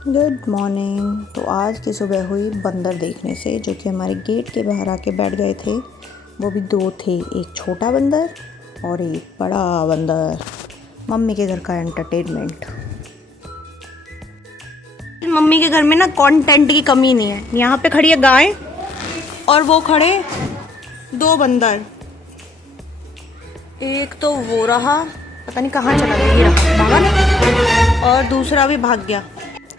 Good morning. तो आज की सुबह हुई बंदर देखने से, जो कि हमारे गेट के बाहर आके बैठ गए थे। वो भी दो थे, एक छोटा बंदर और एक बड़ा बंदर। मम्मी के घर का एंटरटेनमेंट। मम्मी के घर में ना कंटेंट की कमी नहीं है। यहाँ पे खड़ी है गाय और वो खड़े दो बंदर। एक तो वो रहा, पता नहीं कहाँ चला गया, ये रहा भागा नहीं, और दूसरा भी भाग गया।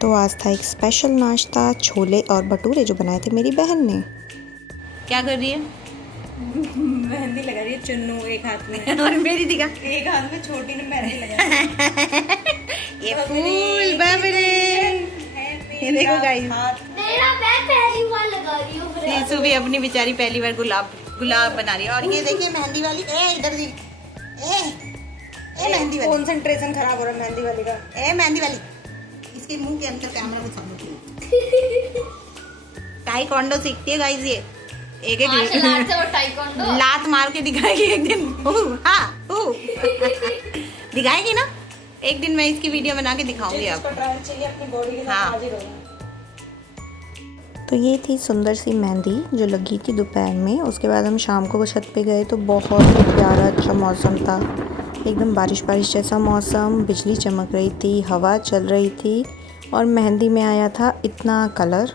तो आज था एक स्पेशल नाश्ता, छोले और भटूरे जो बनाए थे मेरी बहन ने। क्या कर रही है? मेहंदी लगा रही है चुन्नू एक हाथ में और मेरी दिखा, एक हाथ में छोटी ने मेहंदी लगा ये फूल बाबरे। ये देखो गाइस, मेरा मैं पहली बार लगा रही हूँ। सीसू भी अपनी बेचारी पहली बार गुलाब बना रही है। और ये देखिए मेहंदी वाली, इधर दी, मेहंदी वाली। कंसंट्रेशन खराब हो रहा है मेहंदी वाली का। मेहंदी वाली, इसके मुंह के अंदर कैमरा में सामने टाइकोंडो सीखती है गाइस ये। एक लात मार के दिखाएगी एक दिन। दिखाएगी ना एक दिन। मैं इसकी वीडियो बना के दिखाऊंगी आपको। ट्रायल चाहिए अपनी बॉडी के साथ, हाँ। हाजिर होना। तो ये थी सुंदर सी मेहंदी जो लगी थी दोपहर में। उसके बाद हम शाम को छत पे गए तो बहुत ही प्यारा अच्छा मौसम था, एकदम बारिश बारिश जैसा मौसम। बिजली चमक रही थी, हवा चल रही थी और मेहंदी में आया था इतना कलर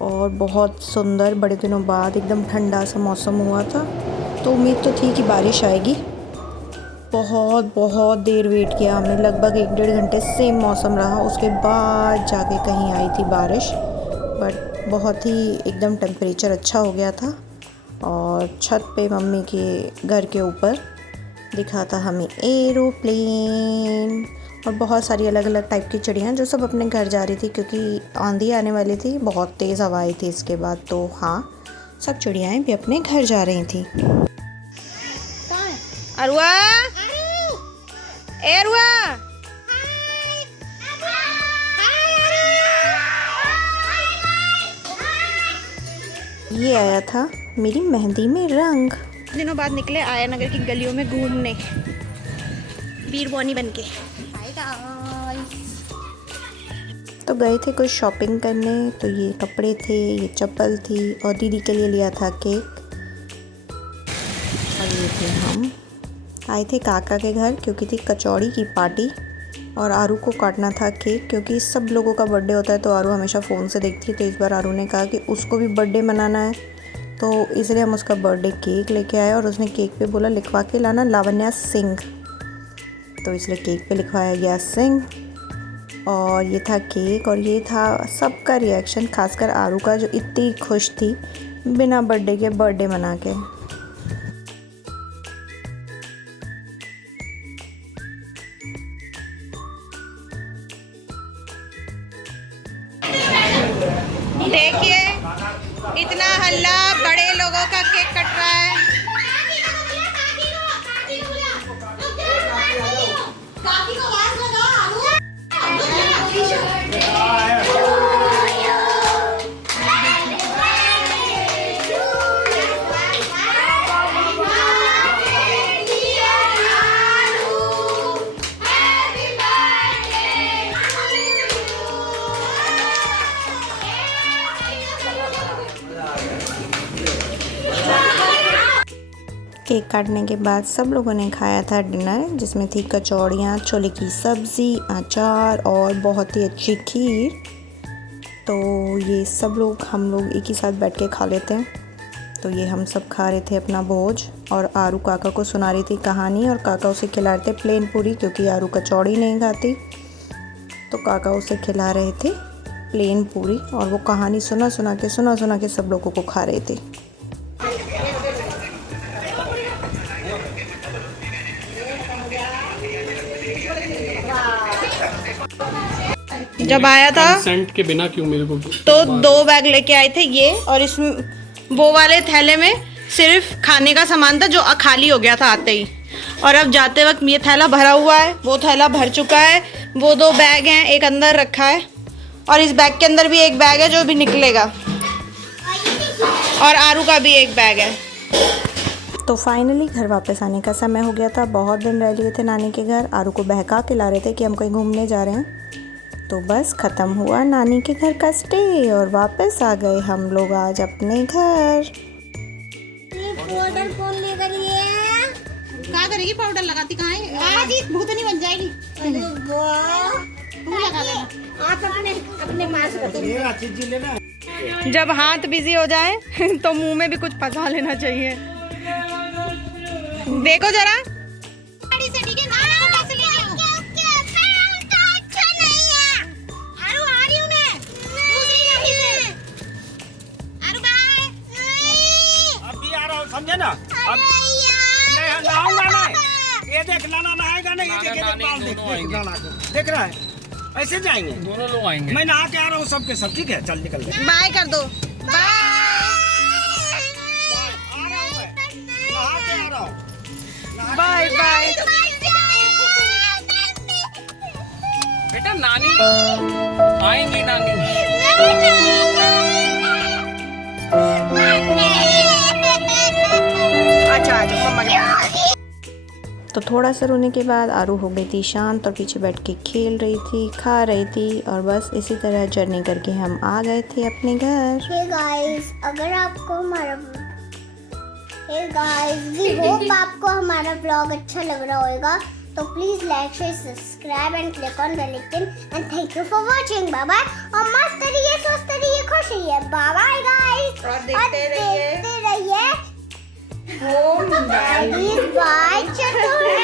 और बहुत सुंदर। बड़े दिनों बाद एकदम ठंडा सा मौसम हुआ था, तो उम्मीद तो थी कि बारिश आएगी। बहुत देर वेट किया हमने, लगभग 1-1.5 घंटे सेम मौसम रहा। उसके बाद जाके कहीं आई थी बारिश, बट बहुत ही एकदम टेम्परेचर अच्छा हो गया था। और छत पे मम्मी के घर के ऊपर दिखा था हमें एरोप्लेन और बहुत सारी अलग अलग टाइप की चिड़ियाँ जो सब अपने घर जा रही थी, क्योंकि आंधी आने वाली थी, बहुत तेज़ हवा आई थी इसके बाद। तो हाँ, सब चिड़ियाएँ भी अपने घर जा रही थी। अरुआ, अरुआ, ये आया था मेरी मेहंदी में रंग। दिनों बाद निकले आया नगर की गलियों में घूमने, वीर बोनी बनके। तो गए थे कुछ शॉपिंग करने। तो ये कपड़े थे, ये चप्पल थी और दीदी के लिए लिया था केक। और ये थे हम आए थे काका के घर, क्योंकि थी कचौड़ी की पार्टी और आरू को काटना था केक। क्योंकि सब लोगों का बर्थडे होता है तो आरू हमेशा फ़ोन से देखती है, तो इस बार आरू ने कहा कि उसको भी बर्थडे मनाना है, तो इसलिए हम उसका बर्थडे केक लेके आए। और उसने केक पे बोला लिखवा के लाना लावण्या सिंह, तो इसलिए केक पे लिखवाया गया सिंह। और ये था केक और ये था सबका रिएक्शन, खासकर आरू का, जो इतनी खुश थी बिना बर्थडे के बर्थडे मना के। देखिए इतना हल्ला, बड़े लोगों का केक कट रहा है। केक काटने के बाद सब लोगों ने खाया था डिनर, जिसमें थी कचौड़ियाँ, छोले की सब्ज़ी, अचार और बहुत ही अच्छी खीर। तो ये सब लोग हम लोग एक ही साथ बैठ के खा लेते हैं। तो ये हम सब खा रहे थे अपना भोज, और आरू काका को सुना रही थी कहानी, और काका उसे खिला रहे थे प्लेन पूरी, क्योंकि आरू कचौड़ी नहीं खाती। तो काका उसे खिला रहे थे प्लेन पूरी और वो कहानी सुना सुना के सब लोगों को खा रहे थे। जब आया था सेंट के बिना क्यों मेरे को तो 2 बैग लेके आए थे ये, और इस वो वाले थैले में सिर्फ खाने का सामान था जो खाली हो गया था आते ही। और अब जाते वक्त ये थैला भरा हुआ है, वो थैला भर चुका है। वो 2 बैग हैं, एक अंदर रखा है और इस बैग के अंदर भी एक बैग है जो भी निकलेगा, और आरू का भी एक बैग है। तो फाइनली घर वापस आने का समय हो गया था। बहुत दिन रह लिए थे नानी के घर। आरू को बहका के ला रहे थे कि हम कहीं घूमने जा रहे हैं, तो बस ख़त्म हुआ नानी के घर का स्टे और वापस आ गए हम लोग आज अपने घर। पाउडर कौन लेकर ये क्या करेगी? पाउडर लगाती कहाँ है? आज ही भूतनी बन जाएगी। तू लगा लेना। आप अपने माँ से बता। जब हाथ बिजी हो जाए तो मुंह में भी कुछ फंसा लेना चाहिए। देखो जरा गाड़ी से, ठीक है ना? कैसे लेके आओ? अच्छा नहीं है। आरू आ रही हूँ मैं दूसरी गाड़ी से। आरू बाय। अब भी आ रहा हूँ, समझे ना? अब नहीं नहाऊंगा नहीं। ये देख नाना नहाएगा नहीं। ये देख बाल देख नाना को, देख रहा है? ऐसे जाएंगे दोनों लोग आएंगे। मैं नहा के आ रहा हूँ सबके सब, ठीक है? चल निकल गए। बाय कर दो। बाय। आ रहा हूँ मैं, नहा के आ रहा हूँ। Bye bye. बेटा नानी आएंगी, नानी। अच्छा आ जाओ मम्मा के। तो थोड़ा सा रोने के बाद आरू हो गई थी शांत और पीछे बैठ के खेल रही थी, खा रही थी और बस इसी तरह जर्नी करके हम आ गए थे अपने घर। हे गाइस, अगर आपको हमारा वी होप आपको हमारा व्लॉग अच्छा लग रहा होगा, तो please like share subscribe and click on bell icon and thank you for watching. Bye bye और मस्त रहिए, स्वस्थ रहिए, खुश रहिए। बाय बाय गाइस और देखते रहिए डैडीज बाय चतुर।